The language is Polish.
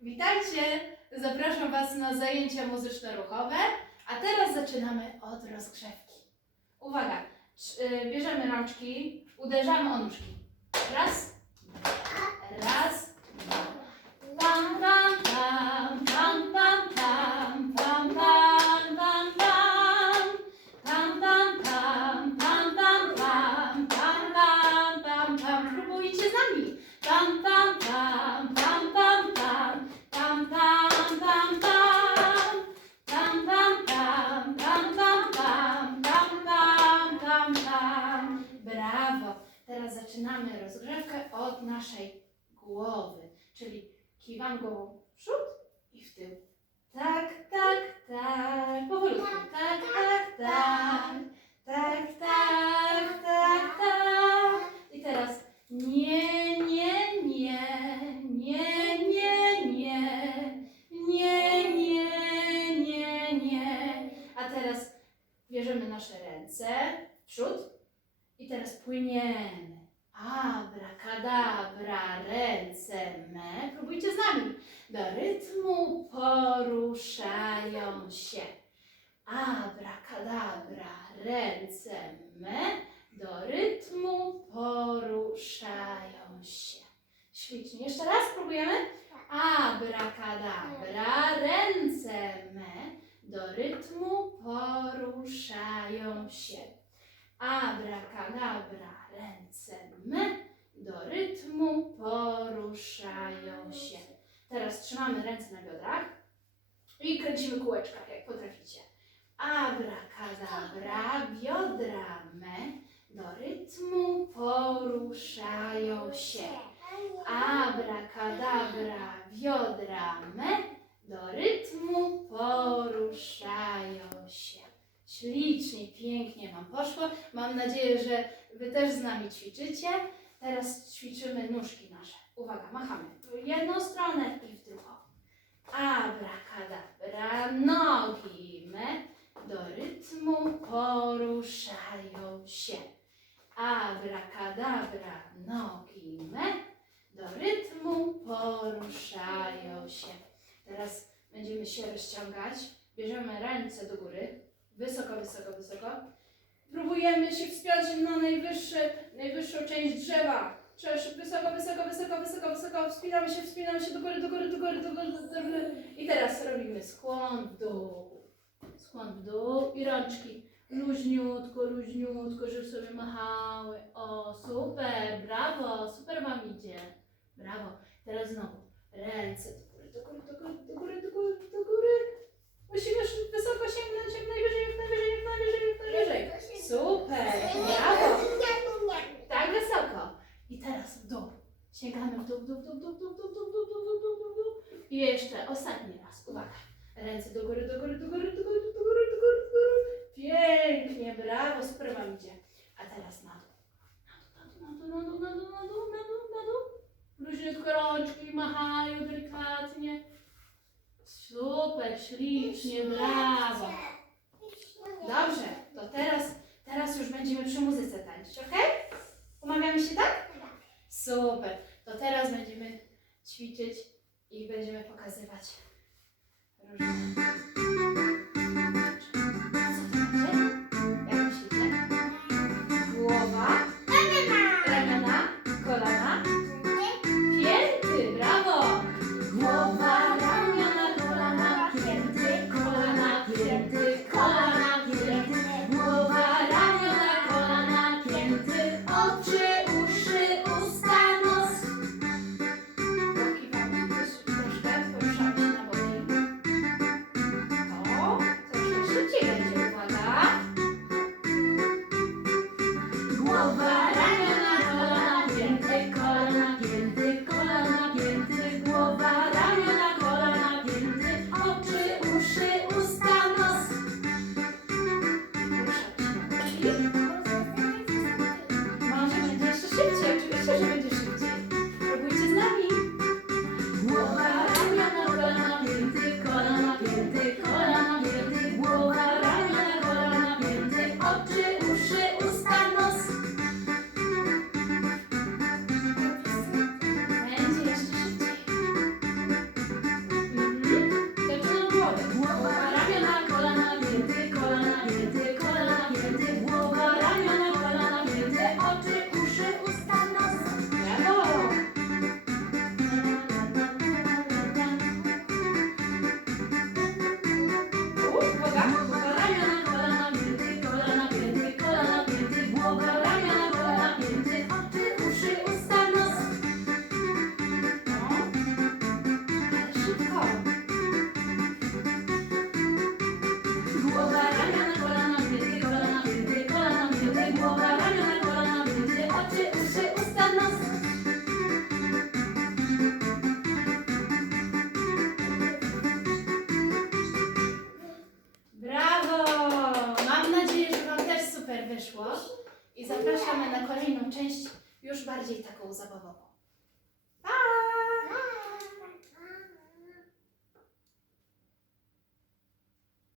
Witajcie! Zapraszam Was na zajęcia muzyczno-ruchowe, a teraz zaczynamy od rozgrzewki. Uwaga, y, bierzemy rączki, uderzamy o nóżki. Raz, naszej głowy, czyli kiwam głową w przód i w tył. Tak, tak, tak. Powolutku. Tak, tak, tak. Tak, tak, tak, tak. I teraz nie, nie, nie, nie, nie, nie, nie, nie, nie, nie. A teraz bierzemy nasze ręce w przód i teraz płyniemy. Abracadabra, ręce me. Próbujcie z nami. Do rytmu poruszają się. Abracadabra, ręce me do rytmu poruszają się. Świetnie. Jeszcze raz spróbujemy. Abracadabra, ręce me do rytmu poruszają się. Abracadabra, ręce me do rytmu poruszają się. Teraz trzymamy ręce na biodrach i kręcimy kółeczka, jak potraficie. Abracadabra, biodra me do rytmu poruszają się. Abracadabra, biodra me do rytmu poruszają się. Ślicznie, pięknie Wam poszło. Mam nadzieję, że Wy też z nami ćwiczycie. Teraz ćwiczymy nóżki nasze. Uwaga, machamy w jedną stronę i w drugą. Abracadabra, nogi me do rytmu poruszają się. Abracadabra, nogi me do rytmu poruszają się. Teraz będziemy się rozciągać. Bierzemy ręce do góry, wysoko, wysoko, wysoko. Próbujemy się wspiąć na najwyższy, część drzewa. Cześć, wysoko, wysoko, wysoko, wysoko, wysoko. Wspinamy się, wspinamy się do góry, do góry, do góry, do góry, do góry. I teraz robimy skłon w dół. Skłon w dół i rączki. Luźniutko, luźniutko, żeby sobie machały. O, super, brawo, super Wam idzie. Brawo. Teraz znowu ręce do góry, do góry, do góry, do góry, do góry. I jeszcze ostatni raz. Uwaga. Ręce do góry, do góry, do góry, do góry, do góry, do góry, do góry. Pięknie, brawo, super wam idzie. A teraz na dół. Na dół, na dół, na dół, na dół, na dół, na dół, na dół. Machają delikatnie. Super, ślicznie, brawo. Dobrze, to teraz, teraz już będziemy przy muzyce tańczyć, ok? wyszło i zapraszamy na kolejną część już bardziej taką zabawową.